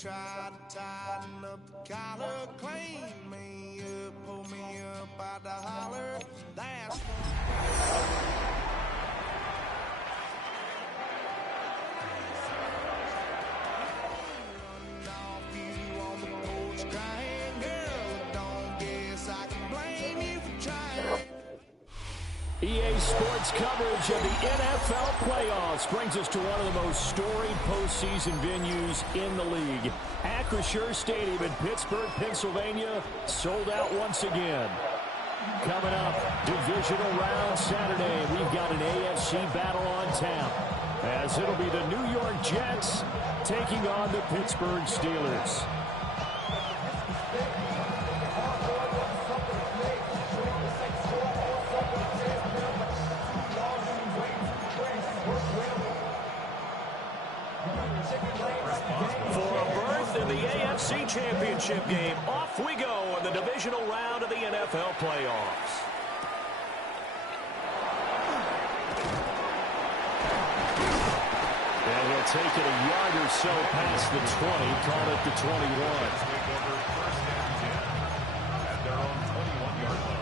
try to tighten up the collar, clean me up, pull me up by the holler. That's EA Sports coverage of the NFL playoffs brings us to one of the most storied postseason venues in the league. Acrisure Stadium in Pittsburgh, Pennsylvania, sold out once again. Coming up, divisional round Saturday, we've got an AFC battle on tap, as it'll be the New York Jets taking on the Pittsburgh Steelers. Championship game. Off we go in the divisional round of the NFL playoffs. And he'll take it a yard or so past the 20, call it the 21. At their own 21-yard line.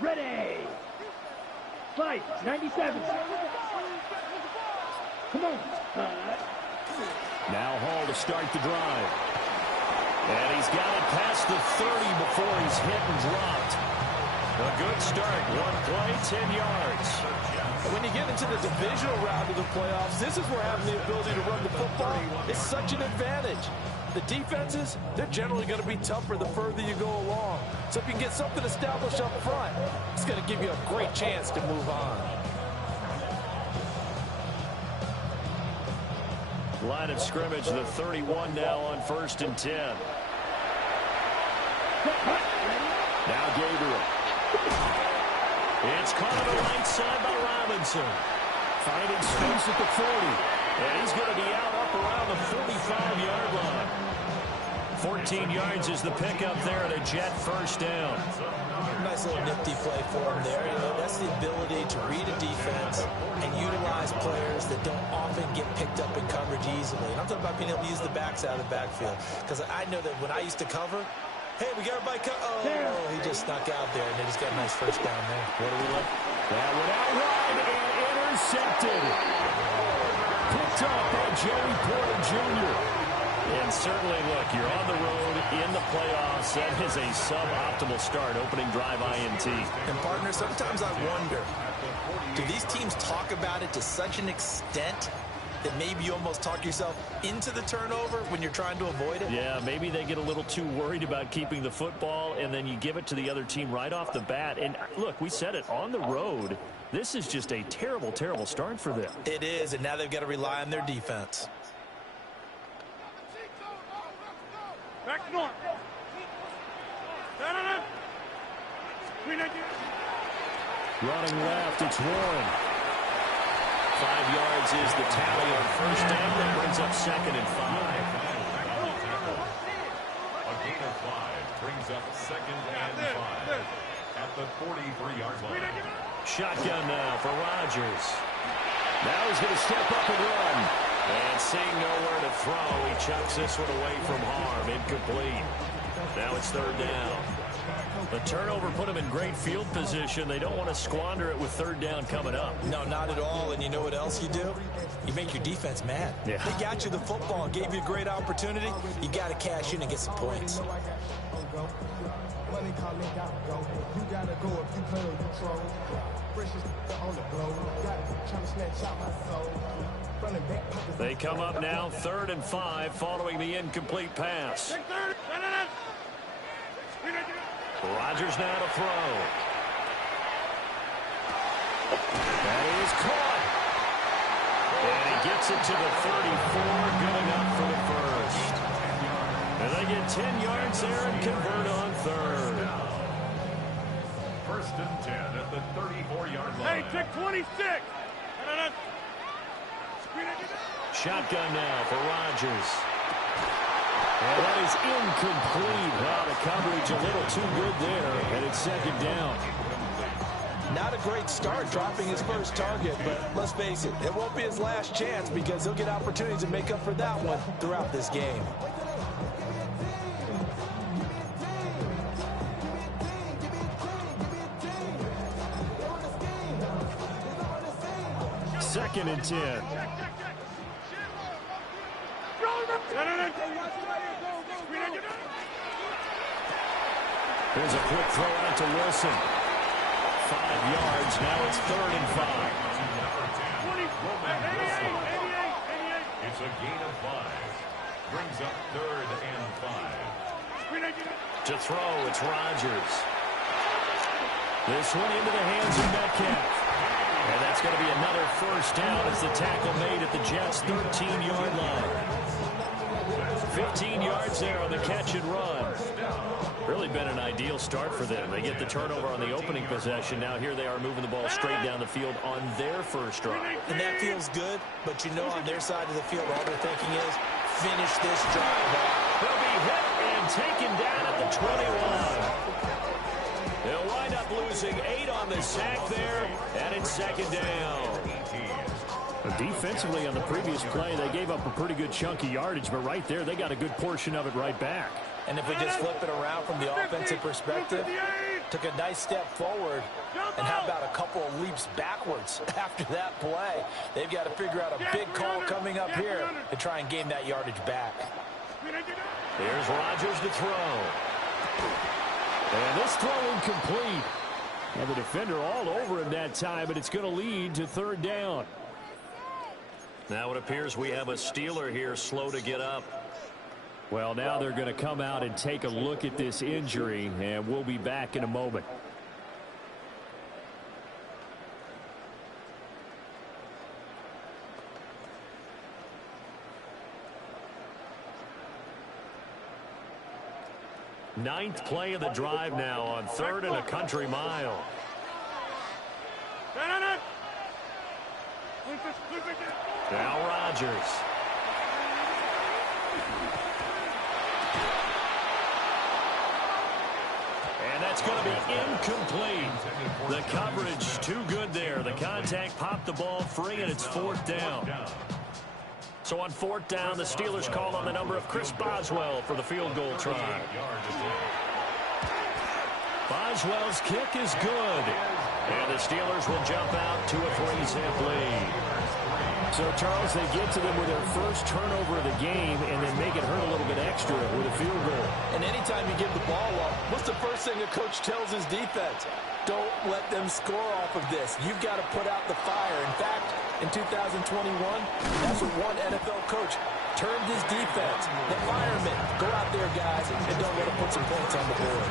Ready! Fight! 97! Come on! Now Hall to start the drive. And he's got it past the 30 before he's hit and dropped. A good start. One play, 10 yards. When you get into the divisional round of the playoffs, this is where having the ability to run the football is such an advantage. The defenses, they're generally going to be tougher the further you go along. So if you can get something established up front, it's going to give you a great chance to move on. Line of scrimmage, the 31 now on 1st and 10. Now Gabriel. It's caught on the right side by Robinson. Finding space at the 40. And he's going to be out up around the 45-yard line. 14 yards is the pickup there at a Jet first down. Nice little nifty play for him there. You know, that's the ability to read a defense and utilize players that don't often get picked up in coverage easily. And I'm talking about being able to use the backs out of the backfield. Because I know that when I used to cover, hey, we got everybody oh, he just snuck out there, and they just got a nice first down there. What do we look? That went out wide and intercepted. Picked up by Joey Porter Jr. And certainly, look, you're on the road in the playoffs. That is a suboptimal start, opening drive INT. And, partner, sometimes I wonder, do these teams talk about it to such an extent that maybe you almost talk yourself into the turnover when you're trying to avoid it? Yeah, maybe they get a little too worried about keeping the football, and then you give it to the other team right off the bat. And, look, we said it, on the road, this is just a terrible, terrible start for them. It is, and now they've got to rely on their defense. Back north. Running left, it's Warren. 5 yards is the tally on first down. That brings up 2nd and 5. A gain of 5 brings up 2nd and 5 at the 43-yard line. Shotgun now for Rodgers. Now he's going to step up and run. And seeing nowhere to throw, he chucks this one away from harm. Incomplete. Now it's 3rd down. The turnover put them in great field position. They don't want to squander it with 3rd down coming up. No, not at all. And you know what else you do? You make your defense mad. Yeah. They got you the football, gave you a great opportunity. You got to cash in and get some points. They come up now 3rd and 5 following the incomplete pass. Rodgers now to throw. gets it to the 34. Good enough for the first. And they get 10 yards there and convert on third. First and 10 at the 34-yard line. Hey, take 26. Shotgun now for Rodgers. And that is incomplete. Wow, the coverage a little too good there, and it's second down. Not a great start dropping his first target, but let's face it, it won't be his last chance because he'll get opportunities to make up for that one throughout this game. Second and 10. Here's a quick throw out to Wilson. 5 yards. Now it's 3rd and 5. It's a gain of 5. Brings up 3rd and 5. To throw, it's Rodgers. This one into the hands of Metcalf. And that's going to be another first down as the tackle made at the Jets' 13-yard line. 15 yards there on the catch and run. Really been an ideal start for them. They get the turnover on the opening possession. Now here they are moving the ball straight down the field on their first drive. And that feels good, but you know on their side of the field, all they're thinking is finish this drive off. They'll be hit and taken down at the 21. They'll wind up losing 8 on the sack there, and it's second down. Defensively on the previous play, they gave up a pretty good chunk of yardage, but right there, they got a good portion of it right back. And if we just flip it around from the offensive perspective, took a nice step forward, and how about a couple of leaps backwards after that play? They've got to figure out a big call coming up here to try and gain that yardage back. Here's Rodgers to throw. And this throw incomplete. And the defender all over him that time, but it's going to lead to 3rd down. Now it appears we have a Steeler here slow to get up. Well, now they're going to come out and take a look at this injury, and we'll be back in a moment. Ninth play of the drive now on 3rd and a country mile. Now Rodgers. And that's going to be incomplete. The coverage too good there. The contact popped the ball free, and it's 4th down. So on 4th down, the Steelers call on the number of Chris Boswell for the field goal try. Boswell's kick is good. And the Steelers will jump out to a 3-zip lead. So, Charles, they get to them with their first turnover of the game and then make it hurt a little bit extra with a field goal. And anytime you give the ball up, what's the first thing a coach tells his defense? Don't let them score off of this. You've got to put out the fire. In fact, in 2021, that's what one NFL coach termed his defense. The firemen. Go out there, guys, and don't let them put some points on the board.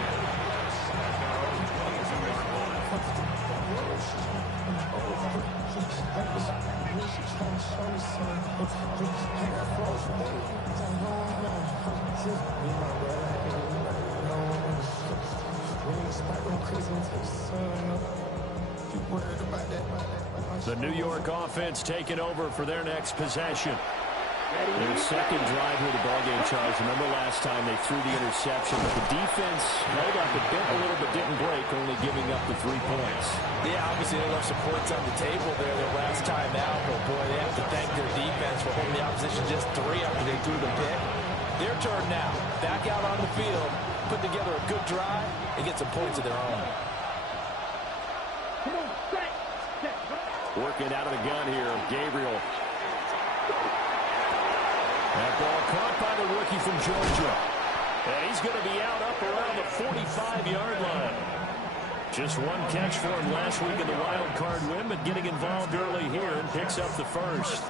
The New York offense taking over for their next possession. Their second drive here of the ballgame, Charles. Remember last time they threw the interception, but the defense held up a bit, a little, but didn't break, only giving up the 3 points. Yeah, obviously they left some points on the table there their last time out, but boy, they have to thank their defense for holding the opposition just 3 after they threw the pick. Their turn now. Back out on the field, put together a good drive, and get some points of their own. Working out of the gun here, Gabriel. That ball caught by the rookie from Georgia. And he's going to be out up around the 45-yard line. Just one catch for him last week in the wild card win, but getting involved early here and picks up the first.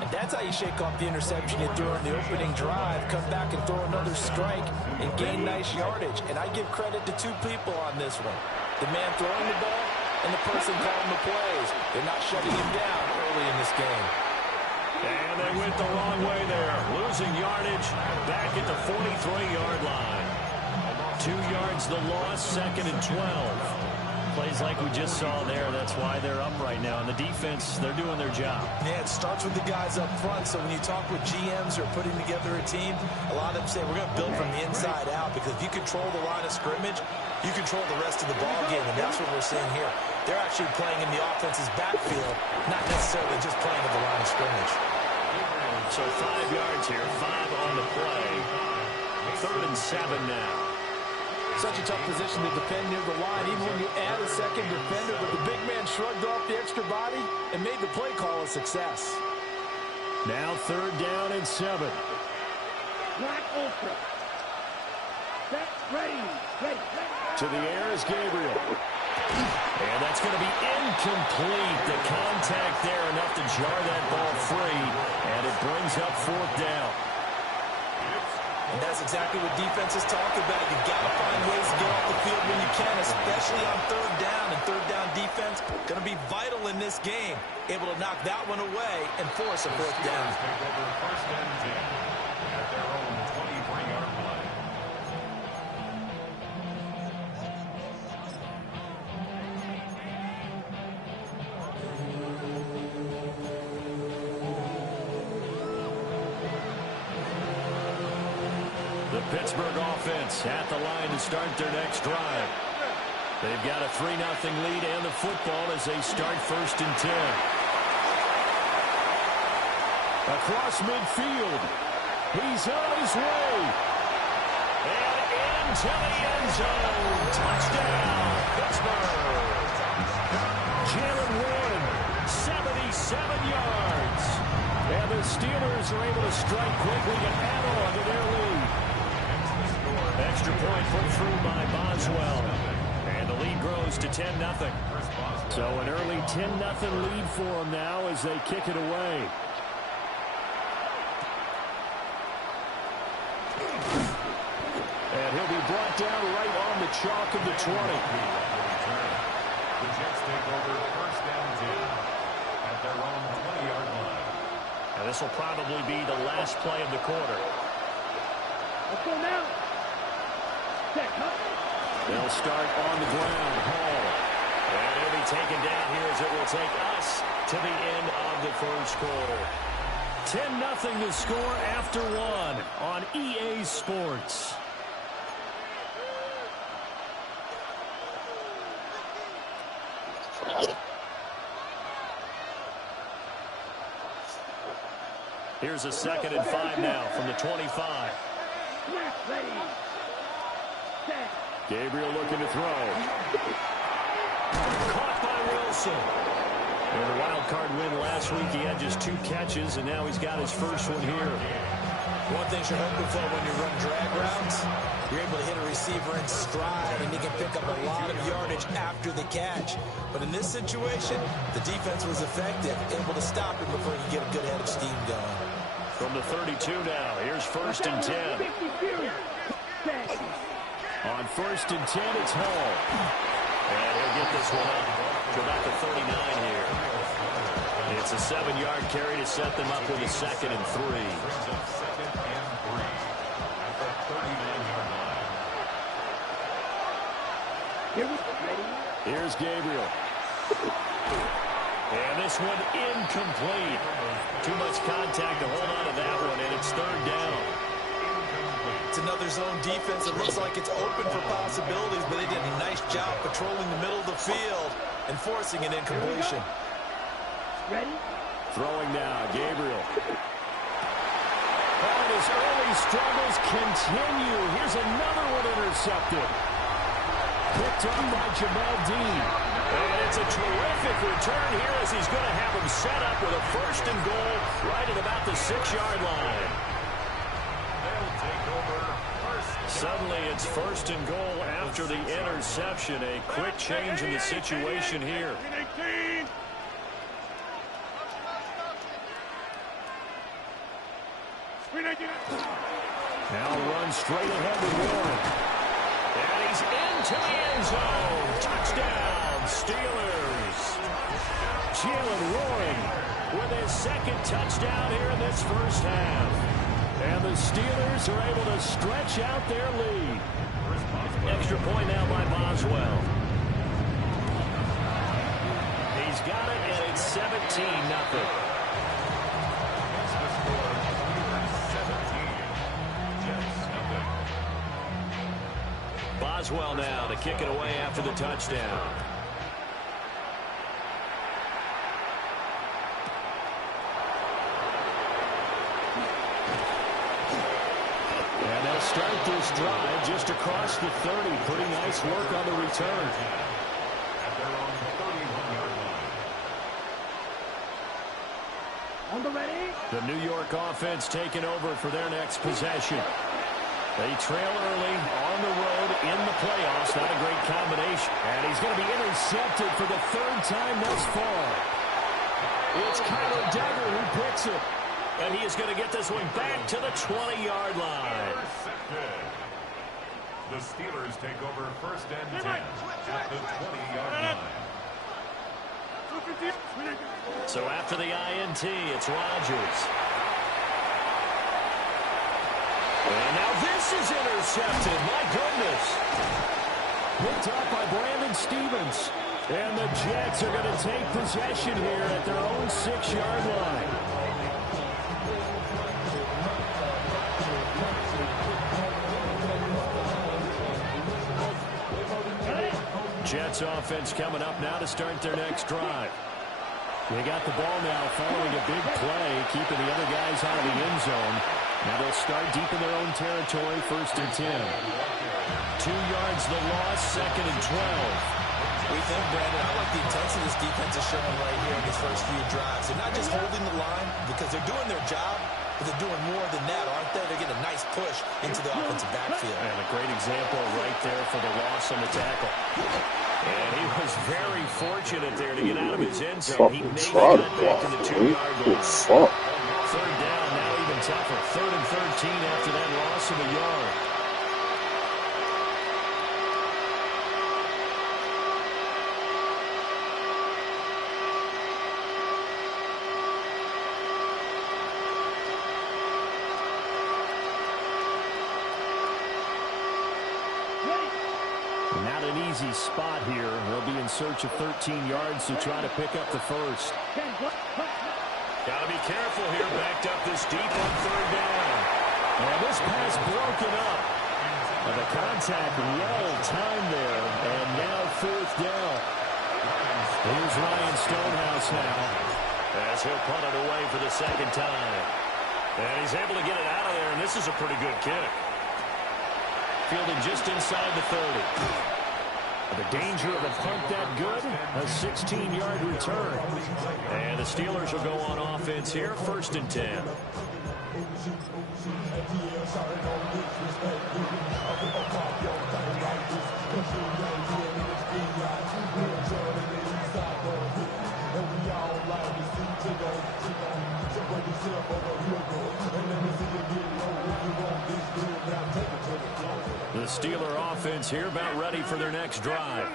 And that's how you shake off the interception you threw on the opening drive, come back and throw another strike and gain nice yardage. And I give credit to 2 people on this one. The man throwing the ball and the person calling the plays. They're not shutting him down early in this game. And they went the wrong way there. Losing yardage back at the 43-yard line. 2 yards the loss, 2nd and 12. Plays like we just saw there. That's why they're up right now. And the defense, they're doing their job. Yeah, it starts with the guys up front. So when you talk with GMs who are putting together a team, a lot of them say we're going to build from the inside out, because if you control the line of scrimmage, you control the rest of the ball game, and that's what we're seeing here. They're actually playing in the offense's backfield, not necessarily just playing at the line of scrimmage. So 5 yards here, 5 on the play. 3rd and 7 now. Such a tough position to defend near the line, even when you add a second defender, but the big man shrugged off the extra body and made the play call a success. Now 3rd down and 7. Black ultra. Set, ready. To the air is Gabriel. And that's going to be incomplete. The contact there enough to jar that ball free, and it brings up 4th down. And that's exactly what defenses talk about. You've got to find ways to get off the field when you can, especially on 3rd down. And 3rd down defense going to be vital in this game. Able to knock that one away and force a 4th down. First and 10 at their own 23-yard line. The Pittsburgh offense at the line to start their next drive. They've got a 3-0 lead and the football as they start 1st and 10. Across midfield. He's on his way. And into the end zone. Touchdown, Pittsburgh. Jalen Warren, 77 yards. And the Steelers are able to strike quickly to add on to their lead. Extra point put through by Boswell. And the lead grows to 10-0. So an early 10-0 lead for them now as they kick it away. And he'll be brought down right on the chalk of the 20. The Jets take over 1st and 10 at their own 20-yard line. And this will probably be the last play of the quarter. Let's go now. Set, huh? They'll start on the ground. Hall. And he'll be taken down here as it will take us to the end of the first quarter. 10-0 to score after 1 on EA Sports. Here's a 2nd and 5 now from the 25. Ready. Set. Gabriel looking to throw. Caught by Wilson. And the wild card win last week, he had just 2 catches, and now he's got his first one here. One thing you're hoping for when you run drag routes, you're able to hit a receiver in stride, and he can pick up a lot of yardage after the catch. But in this situation, the defense was effective, able to stop him before he could get a good head of steam going. From the 32 now, here's 1st and 10. On 1st and 10, it's Hall. And he'll get this one up to about the 39 here. It's a 7-yard carry to set them up with a 2nd and 3. Here's Gabriel. And this one incomplete. Too much contact to hold on to that one, and it's 3rd down. It's another zone defense. It looks like it's open for possibilities, but they did a nice job patrolling the middle of the field and forcing an incompletion. Ready? Throwing now, Gabriel. And his early struggles continue. Here's another one intercepted. Picked up by Jamal Dean. And it's a terrific return here as he's going to have him set up with a 1st and goal right at about the 6-yard line. They'll take over 1st. Suddenly it's 1st and goal after the interception. A quick change in the situation here. Now run straight ahead with Warren. And he's into the end zone. Touchdown, Steelers. Jalen Warren with his second touchdown here in this first half. And the Steelers are able to stretch out their lead. Extra point now by Boswell. He's got it, and it's 17-0. Boswell now to kick it away after the touchdown. And they'll start this drive just across the 30. Pretty nice work on the return. On the ready. The New York offense taking over for their next possession. They trail early on the road in the playoffs. Not a great combination. And he's going to be intercepted for the third time thus far. It's Kyler Duggar who picks it. And he is going to get this one back to the 20-yard line. The Steelers take over first and 10 at the 20-yard line. So after the INT, it's Rodgers. And now this is intercepted. My goodness. Picked up by Brandon Stevens. And the Jets are going to take possession here at their own 6-yard line. Jets offense coming up now to start their next drive. They got the ball now following a big play, keeping the other guys out of the end zone. Now they'll start deep in their own territory, first and 10. 2 yards the loss, second and 12. We think, Brandon, I like the intensity this defense is showing right here in these first few drives. They're not just holding the line because they're doing their job, but they're doing more than that, aren't they? They're getting a nice push into the offensive backfield. And a great example right there for the loss on the tackle. And he was very fortunate there to get out of his end zone. He made it back to the 2-yard line. Third down, now even tougher. 3rd and 13 after that loss of a yard. Not an easy spot here. They'll be in search of 13 yards to try to pick up the first. Got to be careful here. Backed up this deep on 3rd down. And this pass broken up. And the contact well timed there. And now 4th down. Here's Ryan Stonehouse now, as he'll punt it away for the second time. And he's able to get it out of there, and this is a pretty good kick. Fielded just inside the 30. The danger of a punt that good, a 16-yard return. And the Steelers will go on offense here, first and 10. The Steeler offense here about ready for their next drive.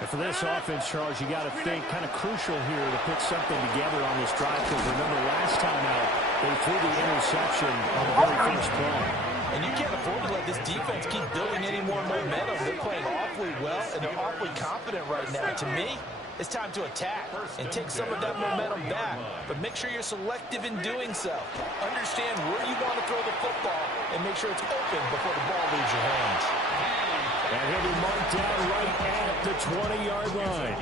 And for this offense, Charles, you got to think kind of crucial here to put something together on this drive, because remember last time out, they threw the interception on the very first play. And you can't afford to let this defense keep building any more momentum. They're playing awfully well, and they're awfully confident right now. To me, it's time to attack and take some of that momentum back. But make sure you're selective in doing so. Understand where you want to throw the football and make sure it's open before the ball leaves your hands. And he'll be marked down right at the 20-yard line.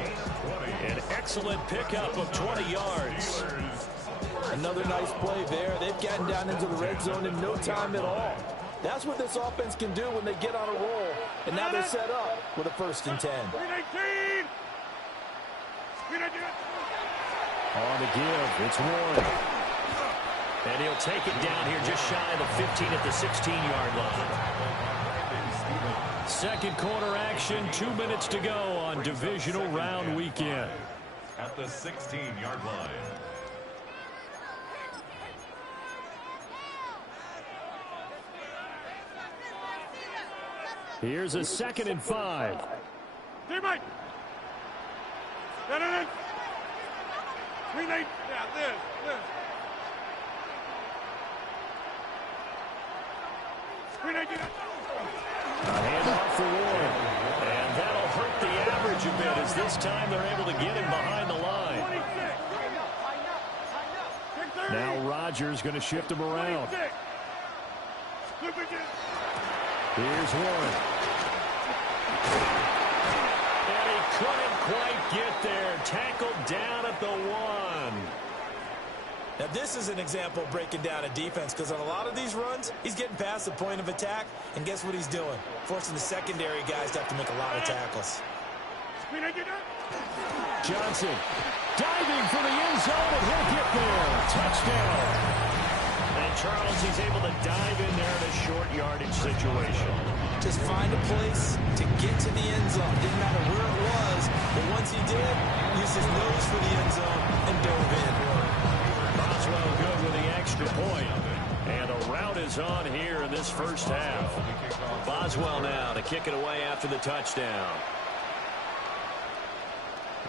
An excellent pickup of 20 yards. Another nice play there. They've gotten down into the red zone in no time at all. That's what this offense can do when they get on a roll. And now they're set up with a first and 10. On the give, it's Warren. And he'll take it down here just shy of the 15 at the 16-yard line. Second quarter action, 2 minutes to go on divisional round weekend. At the 16-yard line. Here's a 2nd and 5. A handoff for Warren. And that'll hurt the average a bit as this time they're able to get him behind the line. Now Rodgers going to shift him around. Here's Warren. And he couldn't quite get there. Tackled down at the 1. Now, this is an example of breaking down a defense because on a lot of these runs, he's getting past the point of attack, and guess what he's doing? Forcing the secondary guys to have to make a lot of tackles. Johnson diving for the end zone, and he'll get there. Touchdown. And Charles, he's able to dive in there in a short yardage situation. Just find a place to get to the end zone. Didn't matter where it was, but once he did, used his nose for the end zone and dove in. Boswell good with the extra point. And a rout is on here in this first half. Boswell now to kick it away after the touchdown.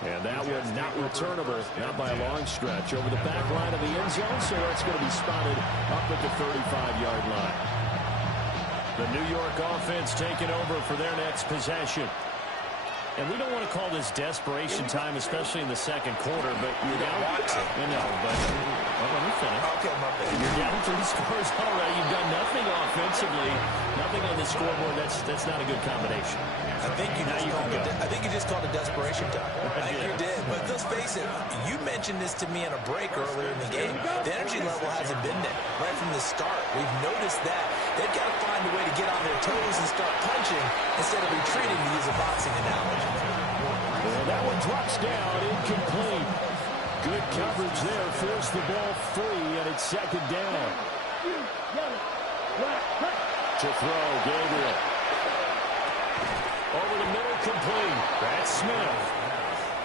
And that one not returnable, not by a long stretch, over the back line of the end zone, so that's going to be spotted up at the 35-yard line. The New York offense taking over for their next possession. And we don't want to call this desperation time, especially in the second quarter, but you're down. Let me finish. Okay, my bad. You're down 3 scores already. You've done nothing offensively, nothing on the scoreboard. That's not a good combination. I think you just called it desperation time. I think you did. But let's face it, you mentioned this to me in a break earlier in the game. The energy level hasn't been there right from the start. We've noticed that. They've got to find a way to get on their toes and start punching instead of retreating, to use a boxing analogy. Well, that one drops down, incomplete. Good coverage there, forced the ball free, and it's second down. To throw, Gabriel. Over the middle, complete. That's Smith.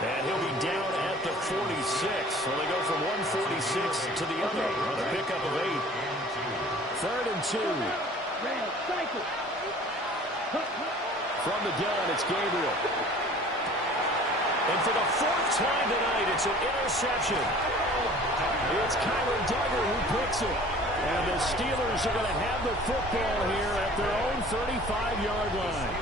And he'll be down at the 46. So they go from 146 to the other on a pickup of 8. 3rd and 2. From the gun, it's Gabriel. And for the 4th time tonight, it's an interception. It's Kyler Duggar who picks it. And the Steelers are going to have the football here at their own 35-yard line.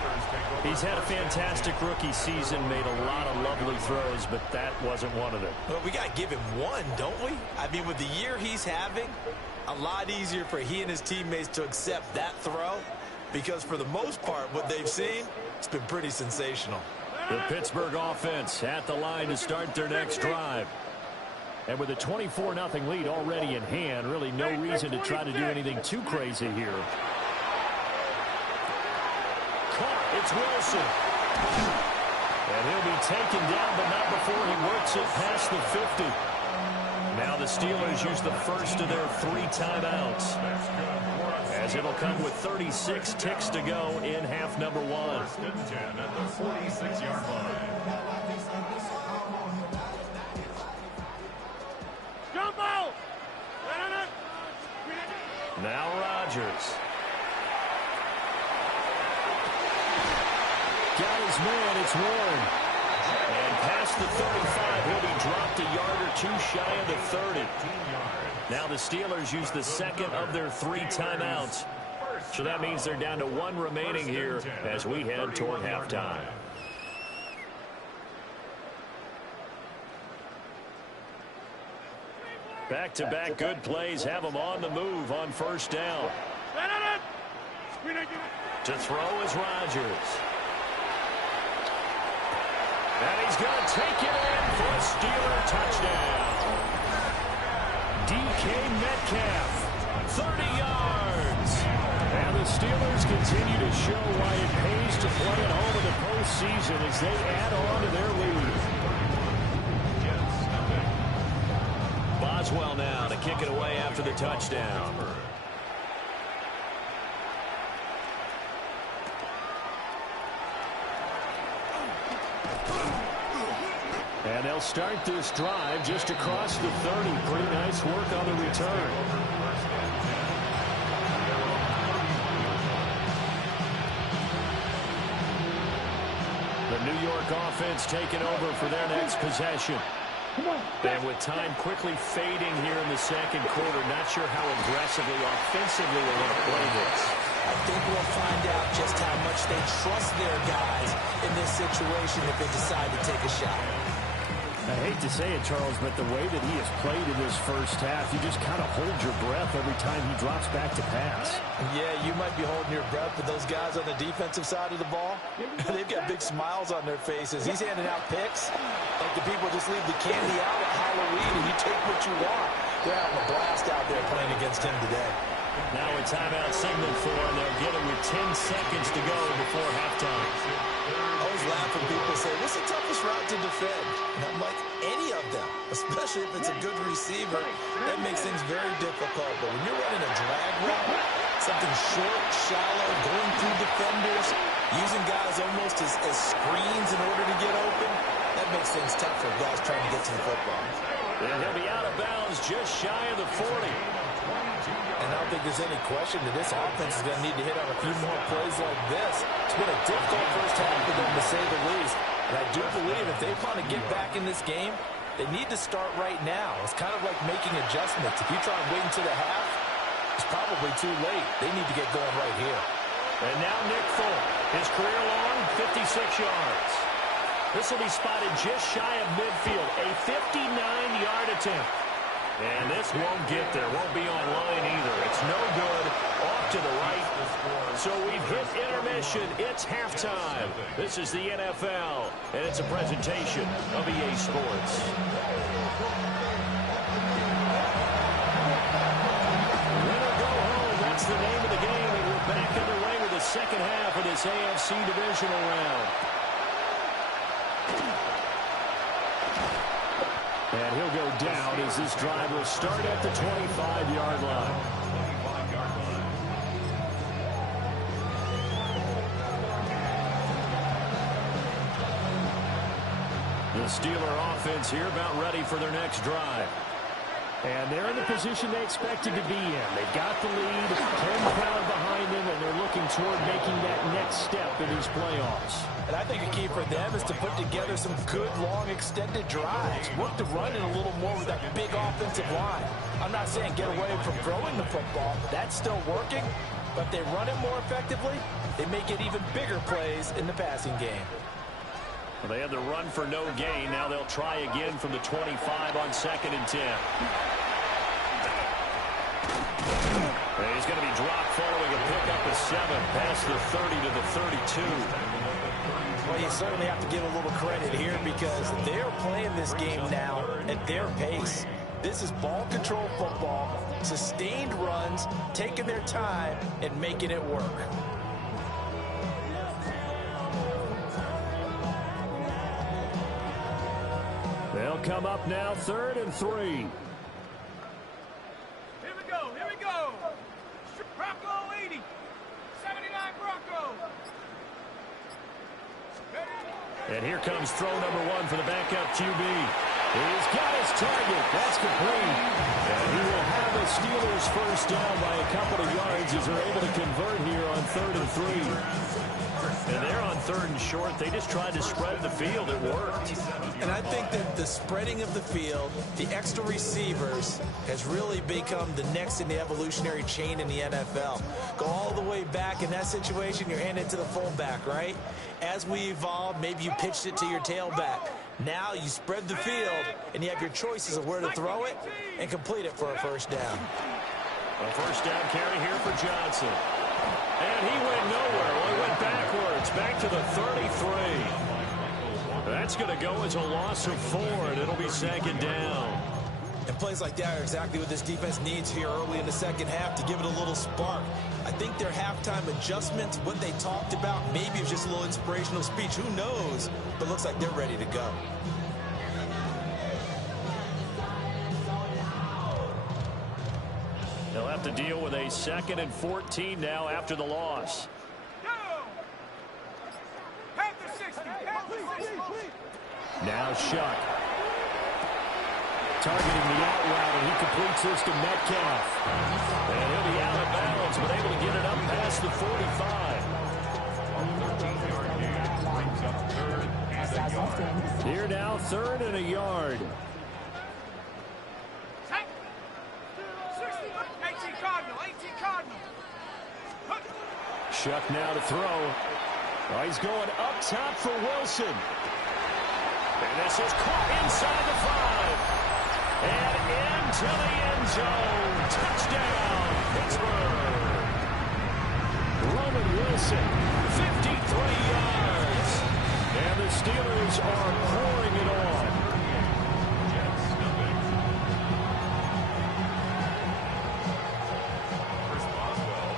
He's had a fantastic rookie season, made a lot of lovely throws, but that wasn't one of them. Well, we got to give him one, don't we? I mean, with the year he's having, a lot easier for he and his teammates to accept that throw because for the most part, what they've seen, it's been pretty sensational. The Pittsburgh offense at the line to start their next drive. And with a 24-0 lead already in hand, really no reason to try to do anything too crazy here. Caught, it's Wilson. And he'll be taken down, but not before he works it past the 50. Now the Steelers use the first of their 3 timeouts, as it'll come with 36 ticks to go in half number 1. At the 46-yard line. Now Rodgers. Got his man, it's Warren. And past the 35, he'll be dropped a yard or 2 shy of the 30. Now the Steelers use the second of their 3 timeouts. So that means they're down to 1 remaining here as we head toward halftime. Back-to-back good plays have them on the move on first down. To throw is Rodgers. And he's going to take it in for a Steeler touchdown. DK Metcalf, 30 yards. And the Steelers continue to show why it pays to play at home in the postseason as they add on to their lead. Boswell now to kick it away after the touchdown. And they'll start this drive just across the 30. Pretty nice work on the return. The New York offense taking over for their next possession. And with time quickly fading here in the second quarter, not sure how aggressively, offensively they're going to play this. I think we'll find out just how much they trust their guys in this situation if they decide to take a shot. I hate to say it, Charles, but the way that he has played in this first half, you just kind of hold your breath every time he drops back to pass. Yeah, you might be holding your breath, but those guys on the defensive side of the ball, they've got big smiles on their faces. He's handing out picks like the people just leave the candy out at Halloween and you take what you want. They're having a blast out there playing against him today. Now a timeout signal for him. They'll get it with 10 seconds to go before halftime. I always laugh when people say, what's the toughest route to defend? And I'm like, any of them, especially if it's a good receiver. That makes things very difficult. But when you're running a drag route, something short, shallow, going through defenders, using guys almost as screens in order to get open, that makes things tough for guys trying to get to the football. And he'll be out of bounds just shy of the 40. And I don't think there's any question that this offense is going to need to hit on a few more plays like this. It's been a difficult first half for them, to say the least. And I do believe if they want to get back in this game, they need to start right now. It's kind of like making adjustments. If you try and wait until the half, it's probably too late. They need to get going right here. And now Nick Thorpe, his career long, 56 yards. This will be spotted just shy of midfield, a 59-yard attempt. And this won't get there, won't be on line either. It's no good, off to the right. So we've hit intermission. It's halftime. This is the NFL, and it's a presentation of EA Sports. Win or go home, that's the name of the game, and we're back underway with the second half of this AFC Divisional Round. And he'll go down as this drive will start at the 25-yard line. The Steeler offense here about ready for their next drive. And they're in the position they expected to be in. They've got the lead, 10 crowd behind them, and they're looking toward making that next step in these playoffs. And I think a key for them is to put together some good, long, extended drives. Work the run in a little more with that big offensive line. I'm not saying get away from throwing the football. That's still working. But if they run it more effectively, they make it even bigger plays in the passing game. Well, they had the run for no gain. Now they'll try again from the 25 on 2nd and 10. He's going to be dropped following a pickup of 7 past the 30 to the 32. Well, you certainly have to give a little credit here because they're playing this game now at their pace. This is ball control football, sustained runs, taking their time and making it work. They'll come up now, 3rd and 3. Here we go. Bronco 80. 79 Bronco. And here comes throw number 1 for the backup QB. He's got his target. That's complete. And he will have the Steelers first down by a couple of yards as they're able to convert here on 3rd and 3. And they're on 3rd and short. They just tried to spread the field. It worked. And I think that the spreading of the field, the extra receivers, has really become the next in the evolutionary chain in the NFL. Go all the way back in that situation, you're handed to the fullback, right? As we evolve, maybe you pitched it to your tailback. Now you spread the field, and you have your choices of where to throw it and complete it for a first down. A first down carry here for Johnson. And he went nowhere. Well, he went backwards, back to the 33. That's going to go as a loss of 4, and it'll be 2nd down. And plays like that are exactly what this defense needs here early in the second half to give it a little spark. I think their halftime adjustments, what they talked about, maybe it's just a little inspirational speech. Who knows? But looks like they're ready to go. They'll have to deal with a 2nd and 14 now after the loss. Now Shuck. Targeting the out route, and he completes this to Metcalf. And he'll be out of bounds, but able to get it up past the 45. Here now, 3rd and a yard. Shook now to throw. Oh, he's going up top for Wilson. And this is caught inside the 5. And into the end zone. Touchdown, Pittsburgh. Roman Wilson, 53 yards. And the Steelers are pouring it on.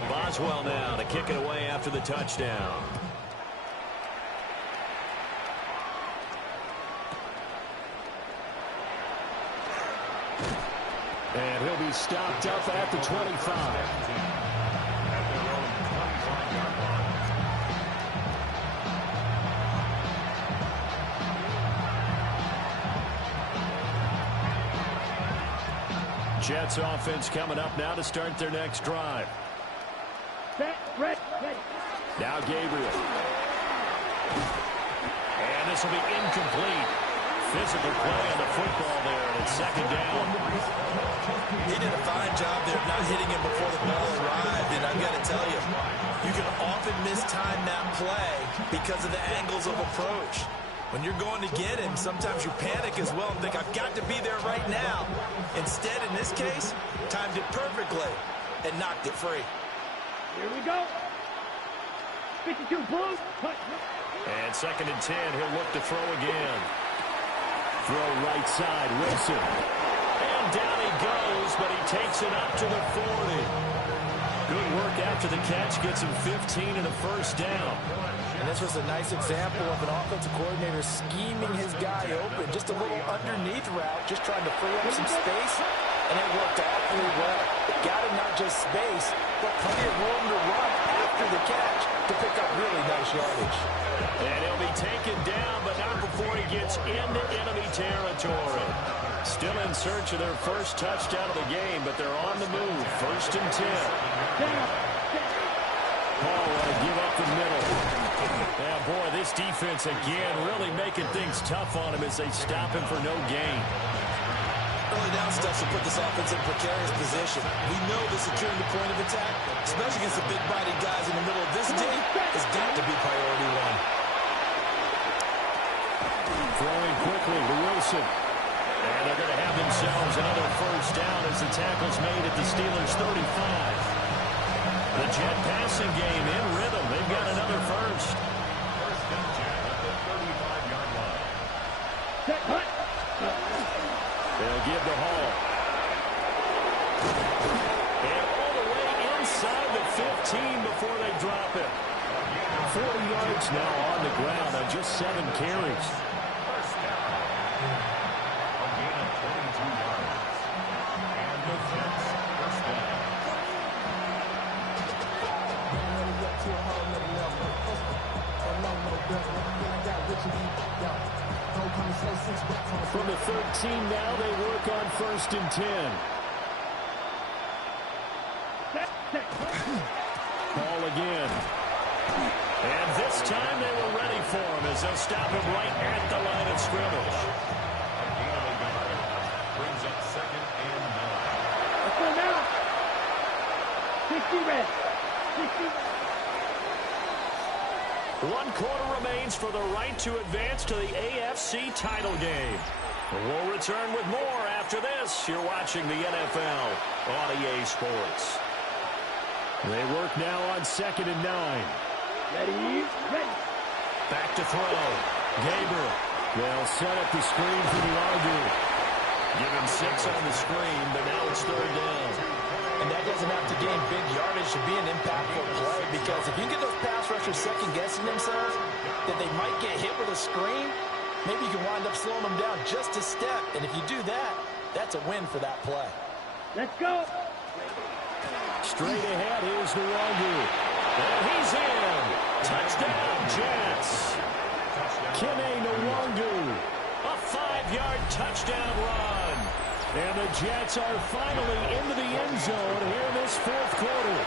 Boswell now to kick it away after the touchdown. And he'll be stopped up at the 25. Jets offense coming up now to start their next drive. Now Gabriel. And this will be incomplete. Physical play on the football there, and it's second down. He did a fine job there of not hitting him before the ball arrived, and I've got to tell you, you can often mistime that play because of the angles of approach. When you're going to get him, sometimes you panic as well and think, I've got to be there right now. Instead, in this case, timed it perfectly and knocked it free. Here we go. 52 Bulls. And second and 10, he'll look to throw again. Throw right side, Wilson. And down he goes, but he takes it up to the 40. Good work after the catch, gets him 15 and a first down. And this was a nice example of an offensive coordinator scheming his guy open. Just a little underneath route, just trying to free up some space, and it worked awfully well. Got him not just space, but plenty of room to run after the catch to pick up really nice yardage. And he'll be taken down, but not before he gets into enemy territory. Still in search of their first touchdown of the game, but they're on the move. First and 10. Paul want to give up the middle. Yeah, boy, this defense again really making things tough on him as they stop him for no gain. Early down stuff will put this offense in a precarious position. We know the securing the point of attack, especially against the big-bodied guys in the middle of this game, has got to be priority one. Throwing quickly to Wilson. And they're going to have themselves another first down as the tackle's made at the Steelers' 35. The Jet passing game in rhythm. They've got another first. First and 10 at the 35-yard line. They'll give to Hall. And all the way inside the 15 before they drop it. 40 yards now on the ground on just 7 carries. First down. A gain of 22 yards. And the Jets first down. From the 13 now, they work on first and 10. Ball again. And this time they were ready for him as they'll stop him right at the line of scrimmage. A gain of a yard. Brings up second and 9. Let's go now. 60 red. 60. 1 quarter remains for the right to advance to the AFC title game. We'll return with more after this. You're watching the NFL on EA Sports. They work now on second and 9. Ready. Back to throw. Gabriel. They'll set up the screen for the Ardu. Give him 6 on the screen, but now it's third down. And that doesn't have to gain big yardage to be an impactful play, because if you get those pass rushers second-guessing themselves that they might get hit with a screen, maybe you can wind up slowing them down just a step. And if you do that, that's a win for that play. Let's go. Straight ahead, here's Nwangu. And he's in. Touchdown, Jets. Kene Nwangu. A 5-yard touchdown run. And the Jets are finally into the end zone here in this fourth quarter.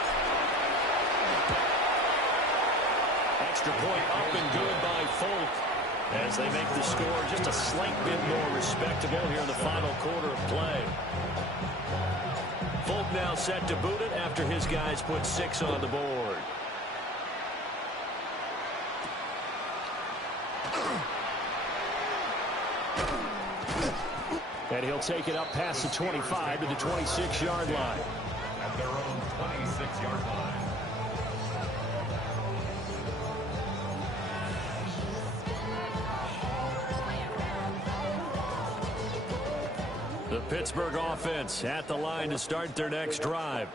Extra point up and good by Folk as they make the score just a slight bit more respectable here in the final quarter of play. Folk now set to boot it after his guys put 6 on the board. And he'll take it up past the 25 to the 26-yard line. At their own 26-yard line. The Pittsburgh offense at the line to start their next drive.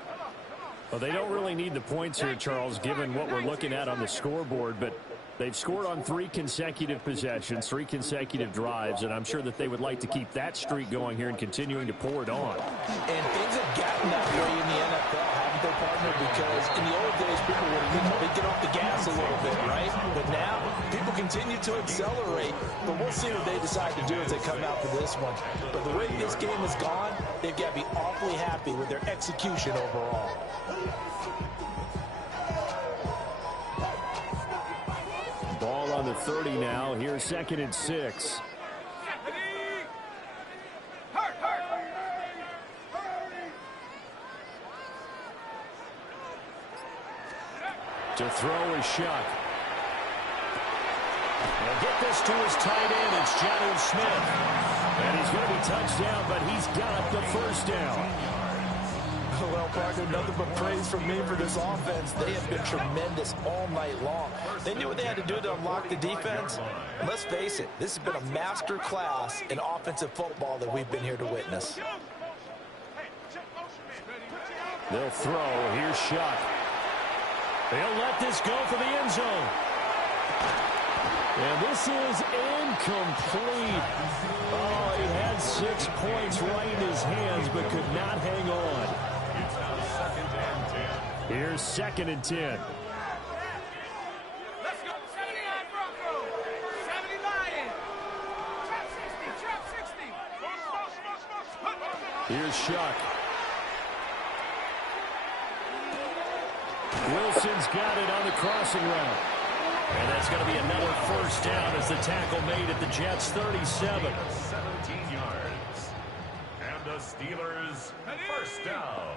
Well, they don't really need the points here, Charles, given what we're looking at on the scoreboard, but they've scored on 3 consecutive possessions, 3 consecutive drives, and I'm sure that they would like to keep that streak going here and continuing to pour it on. And things have gotten that way in the NFL, haven't they, partner? Because in the old days, people would get off the gas a little bit, right? But now, people continue to accelerate. But we'll see what they decide to do as they come out for this one. But the way this game has gone, they've got to be awfully happy with their execution overall. Ball on the 30 now. Here's 2nd and 6. To throw is Shuck. He'll get this to his tight end. It's Jonnu Smith. And he's going to be touched down, but he's got the first down. Well, Parker, nothing but praise from me for this offense. They have been tremendous all night long. They knew what they had to do to unlock the defense. And let's face it, this has been a master class in offensive football that we've been here to witness. They'll throw. Here's Shuck. They'll let this go for the end zone. And this is incomplete. Oh, he had 6 points right in his hands, but could not hang on. It's now 2nd and 10. Here's 2nd and 10. Let's go. 79 Broncos. 70 Lions. Trap 60. Here's Shuck. Wilson's got it on the crossing route. And that's going to be another first down as the tackle made at the Jets' 37. 17 yards. And the Steelers, first down.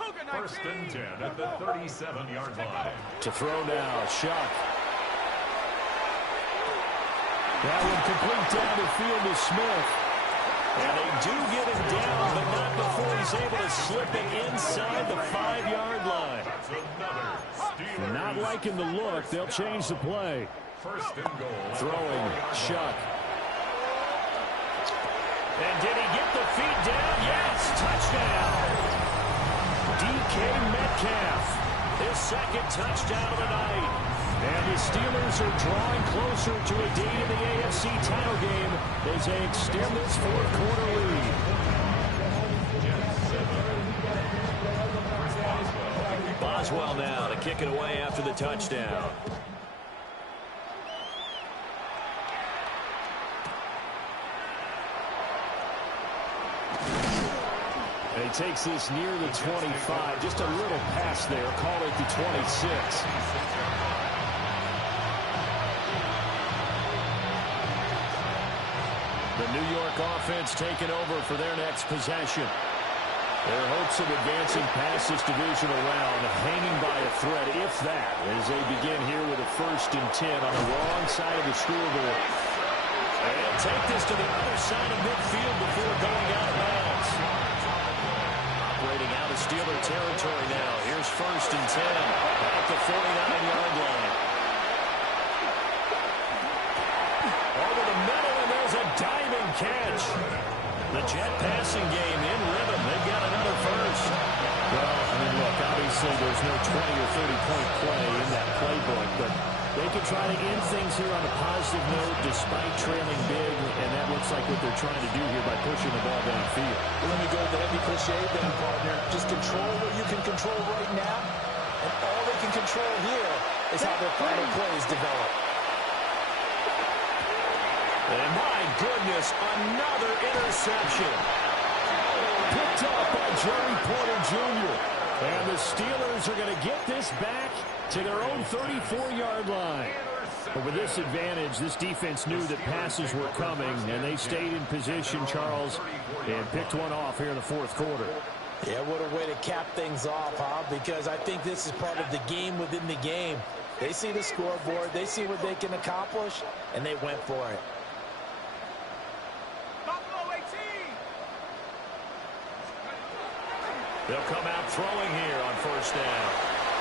1st and 10 at the 37-yard line. To throw now, Shuck. That one complete down the field to Smith. And they do get him down, but not before he's able to slip it inside the 5-yard line. Not liking the look. They'll change the play. 1st and goal. Throwing, Shuck. And did he get the feet down? Yes, touchdown. DK Metcalf, his 2nd touchdown of the night. And the Steelers are drawing closer to a date in the AFC title game as they extend this 4th quarter lead. Boswell now to kick it away after the touchdown. And he takes this near the 25. Just a little pass there. Call it the 26. The New York offense taking over for their next possession. Their hopes of advancing past this divisional round hanging by a thread, if that, as they begin here with a 1st and 10 on the wrong side of the scoreboard. And take this to the other side of midfield before going out of bounds. Operating out of Steeler territory now. Here's 1st and 10 at the 49-yard line. Over the middle, and there's a diving catch. The Jet passing game in rhythm. They've got another first. Well, I mean, look, obviously there's no 20 or 30-point play in that playbook, but they can try to end things here on a positive note despite trailing big, and that looks like what they're trying to do here by pushing the ball downfield. Let me go with the heavy cliche then, partner. Just control what you can control right now, and all they can control here is how their final plays develop. And my goodness, another interception. Picked up by Jerry Porter Jr. And the Steelers are going to get this back to their own 34-yard line. But with this advantage, this defense knew that passes were coming, and they stayed in position, Charles, and picked one off here in the 4th quarter. Yeah, what a way to cap things off, huh? Because I think this is part of the game within the game. They see the scoreboard, they see what they can accomplish, and they went for it. Buffalo 18. They'll come out throwing here on first down.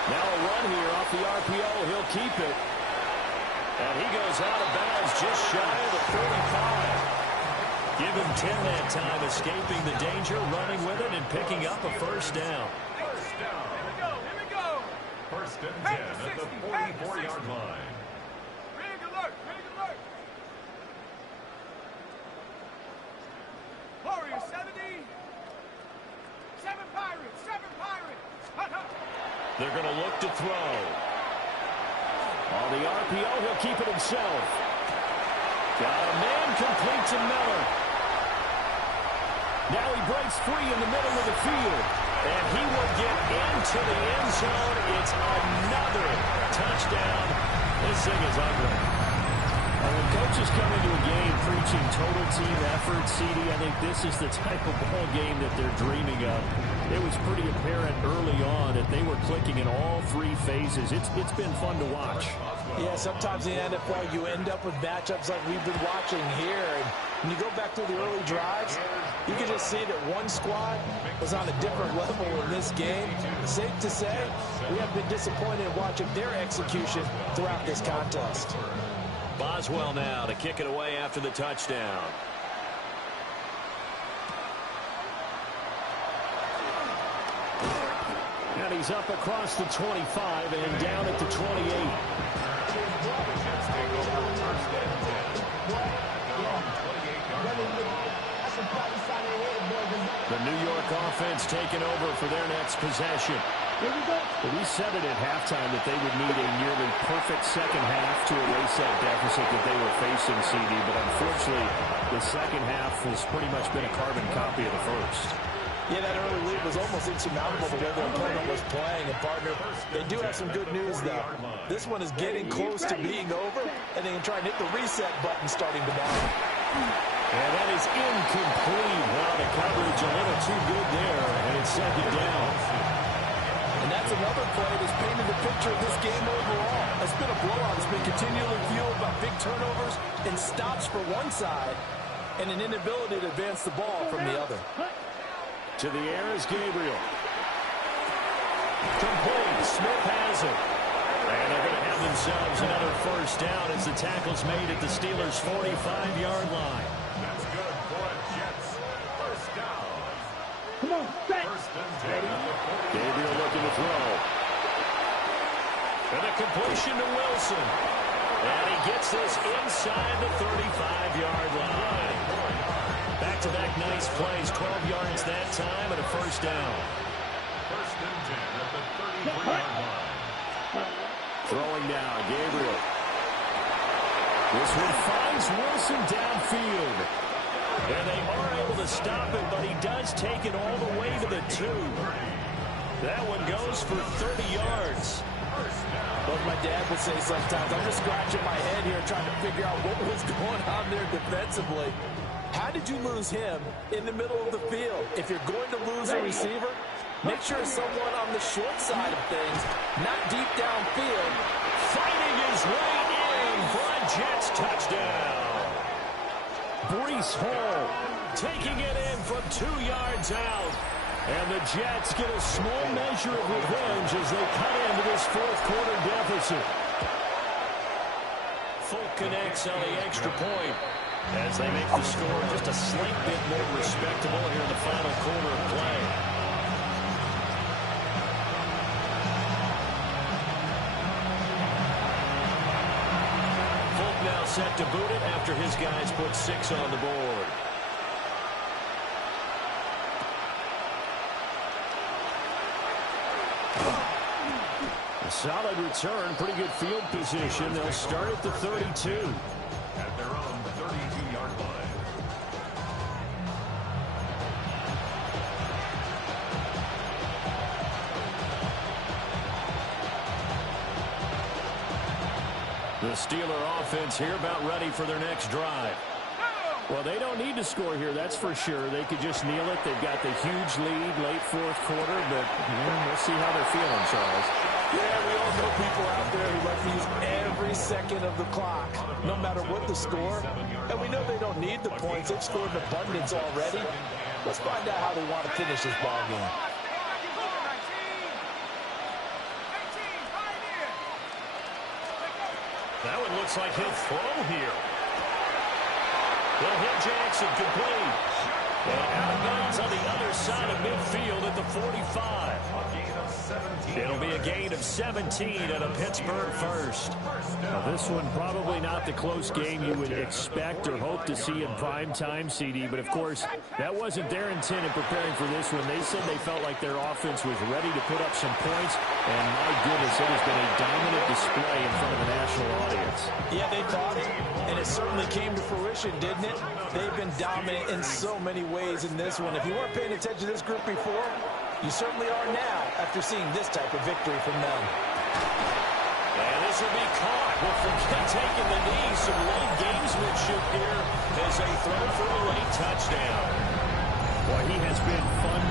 Now a run here off the RPO. He'll keep it. And he goes out of bounds just shy of the 45. Give him 10 that time, escaping the danger, running with it, and picking up a first down. First down. Here we go. First and 10 at the 44-yard line. Rig alert. Warriors 70. 7 Pirates. They're going to look to throw. On the RPO, he'll keep it himself. Got a man complete to Miller. Now he breaks free in the middle of the field. And he will get into the end zone. It's another touchdown. This thing is ugly. When coaches come into a game preaching total team effort, CD, I think this is the type of ball game that they're dreaming of. It was pretty apparent early on that they were clicking in all three phases. It's been fun to watch. Yeah, sometimes in the NFL you end up with matchups like we've been watching here. And when you go back to the early drives, you can just see that one squad was on a different level in this game. Safe to say, we have been disappointed in watching their execution throughout this contest. Boswell now to kick it away after the touchdown. And he's up across the 25 and down at the 28. The New York offense taking over for their next possession. Well, we said it at halftime that they would need a nearly perfect second half to erase that deficit that they were facing, CD. But unfortunately, the second half has pretty much been a carbon copy of the first. Yeah, that early lead was almost insurmountable the way their opponent was playing. And, partner, they do have some good news, though. This one is getting close to being over, and they can try and hit the reset button starting tomorrow. And that is incomplete. Well, the coverage a little too good there, and it's second down. And that's another play that's painted the picture of this game overall. It's been a blowout. It's been continually fueled by big turnovers and stops for one side and an inability to advance the ball from the other. To the air is Gabriel. Complete. Smith has it. And they're going to have themselves another first down as the tackle's made at the Steelers' 45-yard line. That's good for a Jets. First down. Come on, set. First and 10 at the 40. Gabriel looking to throw. And a completion to Wilson. And he gets this inside the 35-yard line. Back-to-back nice plays, 12 yards that time, and a first down. First and 10 at the 33-yard line. Throwing now, Gabriel. This one finds Wilson downfield. And they are able to stop it, but he does take it all the way to the 2. That one goes for 30 yards. Like my dad would say sometimes, I'm just scratching my head here trying to figure out what was going on there defensively. How did you lose him in the middle of the field? If you're going to lose a receiver, make sure it's someone on the short side of things, not deep downfield. Fighting his way in for a Jets touchdown. Breece Hall taking it in from 2 yards out. And the Jets get a small measure of revenge as they cut into this fourth quarter deficit. Folk connects on the extra point as they make the score just a slight bit more respectable here in the final quarter of play. Folk now set to boot it after his guys put 6 on the board. A solid return, pretty good field position. They'll start at the 32. At their own 32-yard line. The Steeler offense here about ready for their next drive. Well, they don't need to score here, that's for sure. They could just kneel it. They've got the huge lead late fourth quarter, but we'll see how they're feeling, Charles. Yeah, we all know people out there who like to use every second of the clock, no matter what the score. And we know they don't need the points. They've scored in abundance already. Let's find out how they want to finish this ball game. That one looks like he'll throw here. They'll hit Jackson complete. And out of bounds on the other side of midfield at the 45. It'll be a gain of 17 and a Pittsburgh first. Now this one probably not the close game you would expect or hope to see in prime time, CD. But, of course, that wasn't their intent in preparing for this one. They said they felt like their offense was ready to put up some points. And, my goodness, it has been a dominant display in front of a national audience. Yeah, they thought it, and it certainly came to fruition, didn't it? They've been dominant in so many ways in this one. If you weren't paying attention to this group before, you certainly are now after seeing this type of victory from them. And this will be caught. Well, forget taking the knee. Some late gamesmanship here as they throw for a late touchdown. Boy, he has been fun to